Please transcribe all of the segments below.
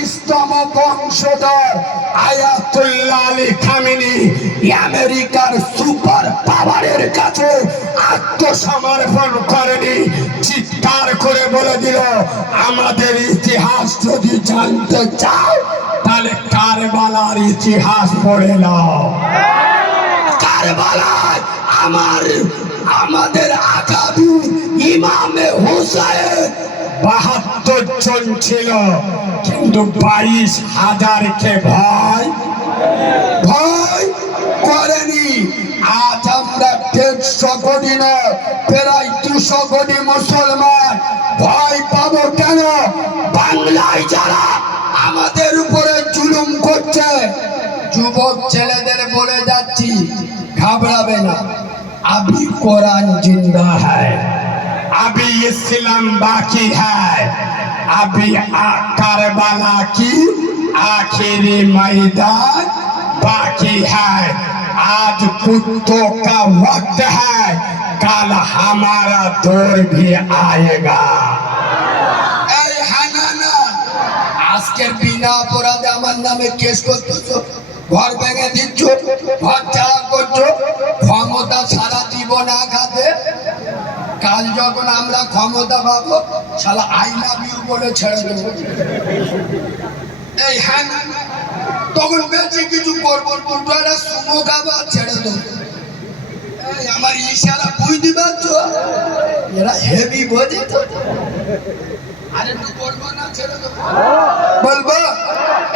তিরিশতম বংশধর Ayatollah Ali Khamenei আমেরিকার super পাওয়ারের কাছে আত্মসমর্পণ করেনি। চিৎকার করে বলে দিল, আমাদের ইতিহাস যদি জানতে চাও, তাহলে কারবালার ইতিহাস পড়ে নাও। কারবালায় আমার, আমাদের আকাবি ইমামে হুসাইন বাহাত্তর জন ছিল। কিন্তু বাইশ হাজারকে ভয়? ভয় করেনি। আজ আমরা দেড়শো কোটি না, প্রায় দুশো কোটি মুসলমান ভয় পাবো কেন? বাংলায় যারা আমাদের উপরে জুলুম করছে, যুবক ছেলেদের বলে যাচ্ছি, ঘাবড়াবে না। আবি কোরআন জিন্দা হ্যায়। अभी इस्लाम बाकी है अभी आ- करबला की आखिरी मैदान बाकी है आज कुत्तों का वक्त है कल हमारा दौर भी आएगा এই হানানা আজকের বিনা অপরাধে আমার নামে কেস করতেছো ঘর ভেঙে দিচ্ছ ঘর ছাড়া করছো ক্ষমতা যখন আমরা ক্ষমতা পাবো, শালা আই লাভ ইউ বলে ছেড়ে দেবো। এই হ্যাঁ তখন বেঁচে কিছু করব একটা সুমো খাব ছেড়ে দেবো। আমার ইশারা এরা হেভি বোঝে তো। আর একটু করব না, ছেড়ে দেবো। বলব?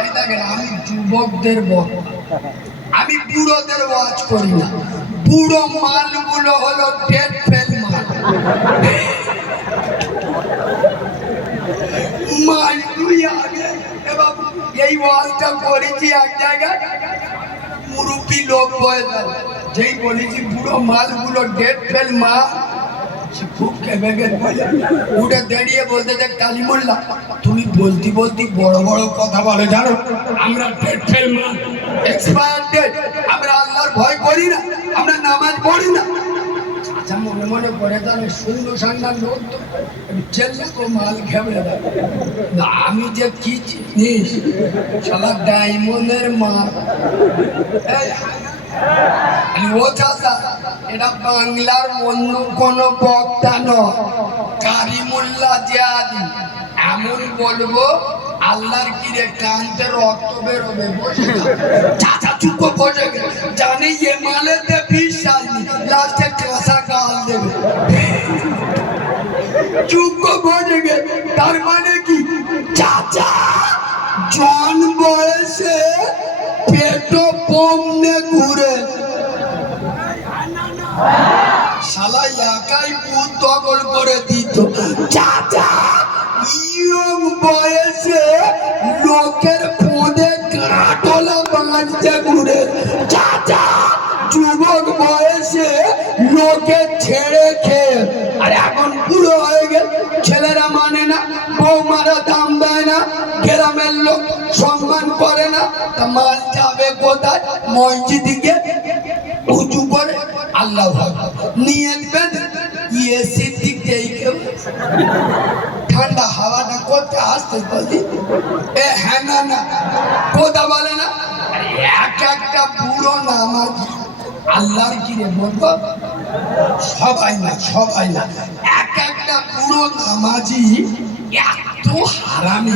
এই দেখেন, আমি যুবকদের বক্তা আমি বুড়োদের ওয়াজ করি না। বুড়ো মালগুলো হলো মাল মাল তুই আগে এ এই ওয়াজটা করেছি এক জায়গায়। মুরব্বী লোক বয়ে গেল যেই বলেছি, বুড়ো মালগুলো ডেড ফেল সে খুব উঠে দাঁড়িয়ে কালিমুল্লা, তুমি বলতি বলতি বড় বড় কথা বলে, জানো? আমরা ডেট ফেল এক্সপায়ার ডেট আমরা আল্লাহর ভয় করি না, আমরা নামাজ পড়ি না। আচ্ছা মনে মনে করে তাহলে শূন্য মাল আমি যে কি জিনিস ডায়মন্ডের মাল। ও চাচা, এটা বাংলার অন্য কোন বক্তা নয় কারিমুল্লাহ জিয়াদি। এমন বলব, আল্লাহর কিরে কান্তে রক্ত বেরোবে, বসে। চাচা চুপ বসে জানি এ মালেতে জন বয়সে পেটো পমনে ঘুরে। শালা একাই পুত দখল করে দিত। চাচা ইয়ং বয়সে লোকের ফোঁদে কাটলা বাঁচতে তা মাল যাবে কোথায়? মসজিদিকে উঁচু করে আল্লাহ নিয়ে নেবেন এসির দিক দিয়ে ঠান্ডা হাওয়াটা করতে আসতে বলি? এ হ্যাঁ না না, কথা বলে না। এক একটা বুড়ো নামাজ, আল্লাহর কি রে বলব, সবাই না সবাই না। এক একটা বুড়ো নামাজি এত হারামি।